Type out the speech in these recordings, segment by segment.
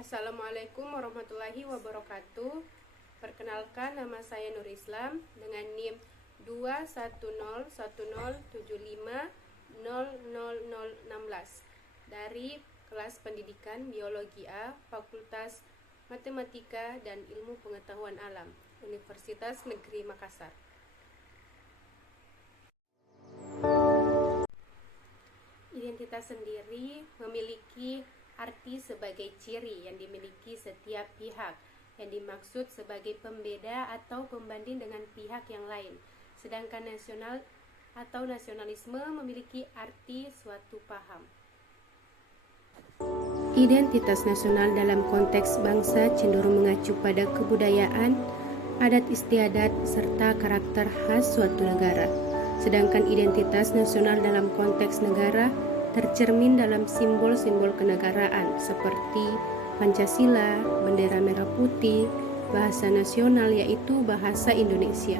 Assalamualaikum warahmatullahi wabarakatuh. Perkenalkan, nama saya Nur Islam dengan NIM 21010750016 dari kelas pendidikan Biologi A, Fakultas Matematika dan Ilmu Pengetahuan Alam, Universitas Negeri Makassar. Identitas sendiri memiliki arti sebagai ciri yang dimiliki setiap pihak yang dimaksud sebagai pembeda atau pembanding dengan pihak yang lain. Sedangkan nasional atau nasionalisme memiliki arti suatu paham. Identitas nasional dalam konteks bangsa cenderung mengacu pada kebudayaan, adat istiadat, serta karakter khas suatu negara. Sedangkan identitas nasional dalam konteks negara tercermin dalam simbol-simbol kenegaraan seperti Pancasila, bendera merah putih, bahasa nasional yaitu bahasa Indonesia,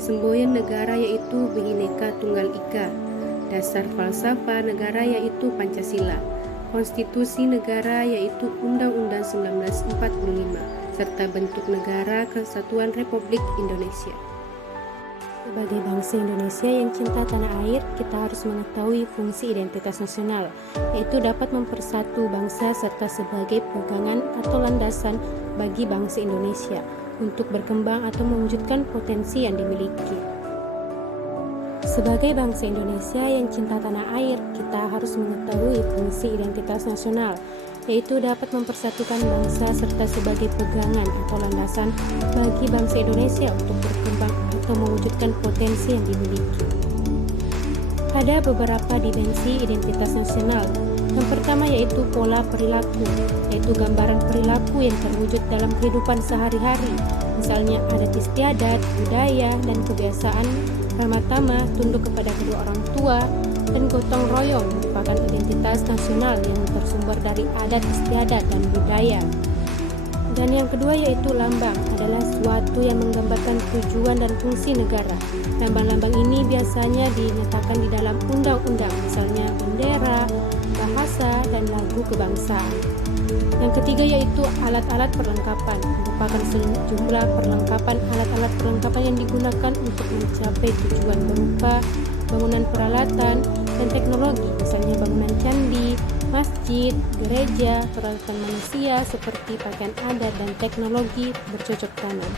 semboyan negara yaitu Bhinneka Tunggal Ika, dasar falsafah negara yaitu Pancasila, konstitusi negara yaitu Undang-Undang 1945, serta bentuk negara Kesatuan Republik Indonesia. Sebagai bangsa Indonesia yang cinta tanah air, kita harus mengetahui fungsi identitas nasional, yaitu dapat mempersatu bangsa serta sebagai pegangan atau landasan bagi bangsa Indonesia untuk berkembang atau mewujudkan potensi yang dimiliki. Sebagai bangsa Indonesia yang cinta tanah air, kita harus mengetahui fungsi identitas nasional, yaitu dapat mempersatukan bangsa serta sebagai pegangan atau landasan bagi bangsa Indonesia untuk berkembang atau mewujudkan potensi yang dimiliki. Ada beberapa dimensi identitas nasional. Yang pertama yaitu pola perilaku, yaitu gambaran perilaku yang terwujud dalam kehidupan sehari-hari, misalnya adat istiadat, budaya, dan kebiasaan ramah tamah, tunduk kepada kedua orang tua, dan gotong royong merupakan identitas nasional yang tersumber dari adat istiadat dan budaya. Dan yang kedua yaitu lambang, adalah suatu yang menggambarkan tujuan dan fungsi negara. Lambang-lambang ini biasanya dinyatakan di dalam undang-undang, misalnya bendera, bahasa, dan lagu kebangsaan. Yang ketiga yaitu alat-alat perlengkapan, merupakan sejumlah perlengkapan alat-alat perlengkapan yang digunakan untuk mencapai tujuan berupa bangunan peralatan dan teknologi, misalnya bangunan candi, masjid, gereja, peralatan manusia seperti pakaian adat dan teknologi bercocok tanam.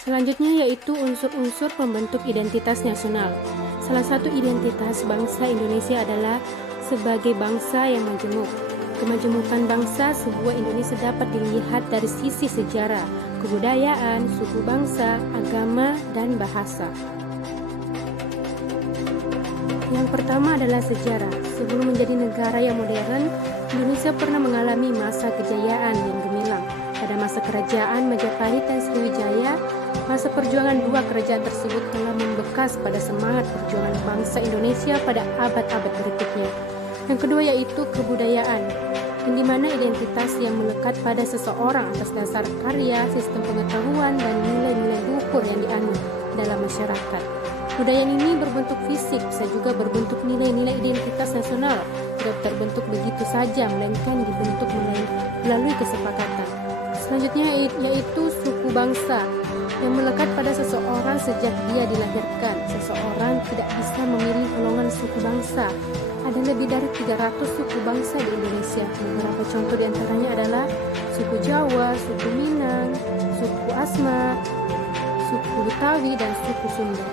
Selanjutnya yaitu unsur-unsur pembentuk identitas nasional. Salah satu identitas bangsa Indonesia adalah sebagai bangsa yang majemuk. Kemajemukan bangsa sebuah Indonesia dapat dilihat dari sisi sejarah, kebudayaan, suku bangsa, agama, dan bahasa. Yang pertama adalah sejarah. Sebelum menjadi negara yang modern, Indonesia pernah mengalami masa kejayaan yang gemilang. Pada masa kerajaan Majapahit dan Sriwijaya, masa perjuangan dua kerajaan tersebut telah membekas pada semangat perjuangan bangsa Indonesia pada abad-abad berikutnya. Yang kedua yaitu kebudayaan, yang dimana identitas yang melekat pada seseorang atas dasar karya, sistem pengetahuan, dan nilai-nilai luhur yang dianut dalam masyarakat. Budaya ini berbentuk fisik, bisa juga berbentuk nilai-nilai identitas nasional, tidak terbentuk begitu saja, melainkan dibentuk melalui kesepakatan. Selanjutnya yaitu suku bangsa, yang melekat pada seseorang sejak dia dilahirkan. Seseorang tidak bisa memilih golongan suku bangsa. Ada lebih dari 300 suku bangsa di Indonesia. Beberapa contoh diantaranya adalah suku Jawa, suku Minang, suku Asmat, suku Betawi, dan suku Sunda.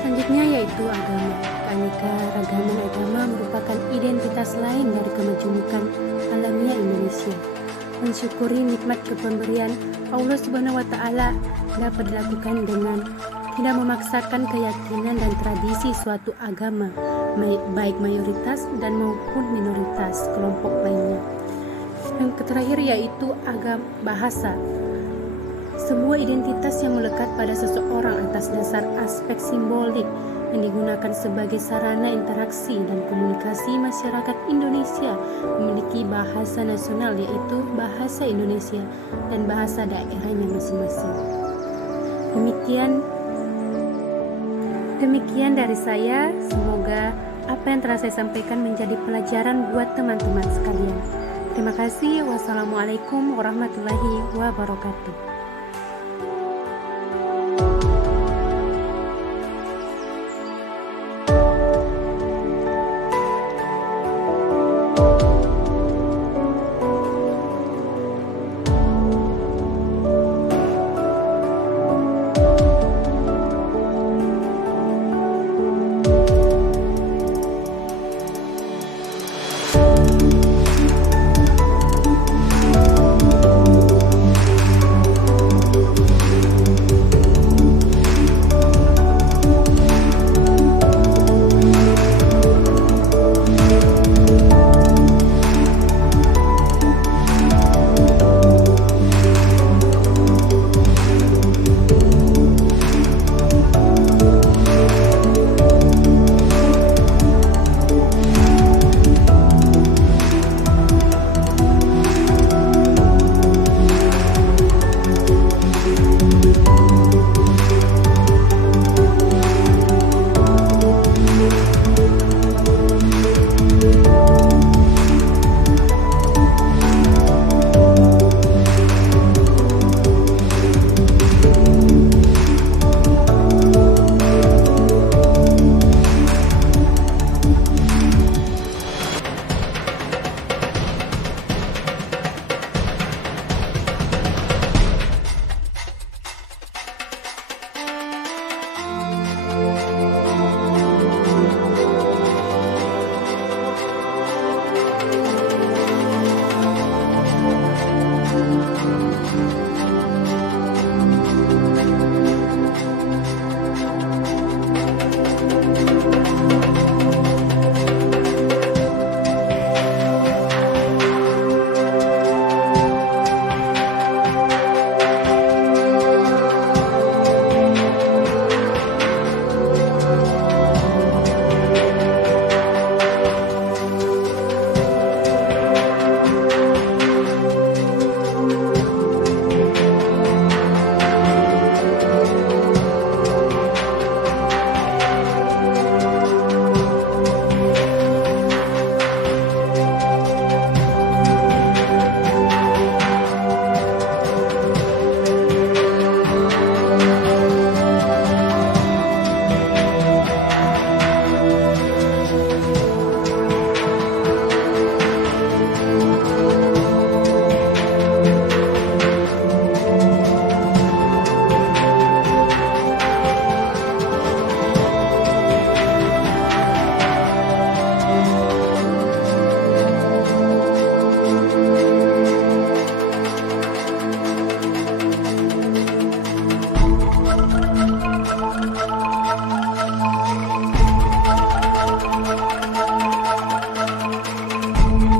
Selanjutnya yaitu agama. Keanekaragaman agama merupakan identitas lain dari kemajemukan alamiah Indonesia. Mensyukuri nikmat kepemberian Allah Subhanahu wa Ta'ala dapat dilakukan dengan tidak memaksakan keyakinan dan tradisi suatu agama, baik mayoritas dan maupun minoritas kelompok lainnya. Yang terakhir yaitu bahasa. Sebuah identitas yang melekat pada seseorang atas dasar aspek simbolik yang digunakan sebagai sarana interaksi dan komunikasi masyarakat Indonesia memiliki bahasa nasional yaitu bahasa Indonesia dan bahasa daerahnya masing-masing. Demikian dari saya, semoga apa yang telah saya sampaikan menjadi pelajaran buat teman-teman sekalian. Terima kasih. Wassalamualaikum warahmatullahi wabarakatuh.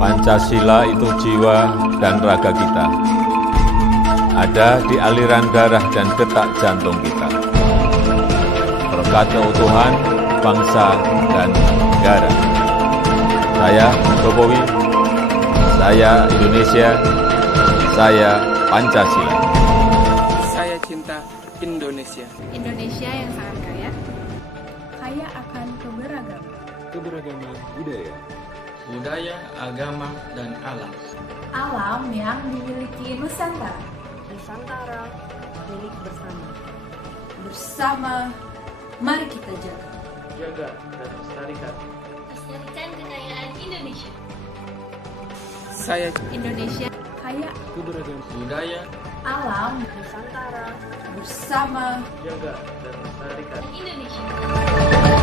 Pancasila itu jiwa dan raga kita. Ada di aliran darah dan detak jantung kita. Berkat keutuhan bangsa dan negara. Saya Jokowi, saya Indonesia, saya Pancasila. Saya cinta Indonesia. Indonesia yang sangat kaya. Kaya akan keberagaman budaya, agama, dan alam. alam yang dimiliki Nusantara. Nusantara milik bersama. Bersama, mari kita jaga. Jaga dan lestarikan. Lestarikan kekayaan Indonesia. Saya Indonesia Kaya keberagaman Budaya, alam Nusantara bersama, jaga dan lestarikan. Indonesia.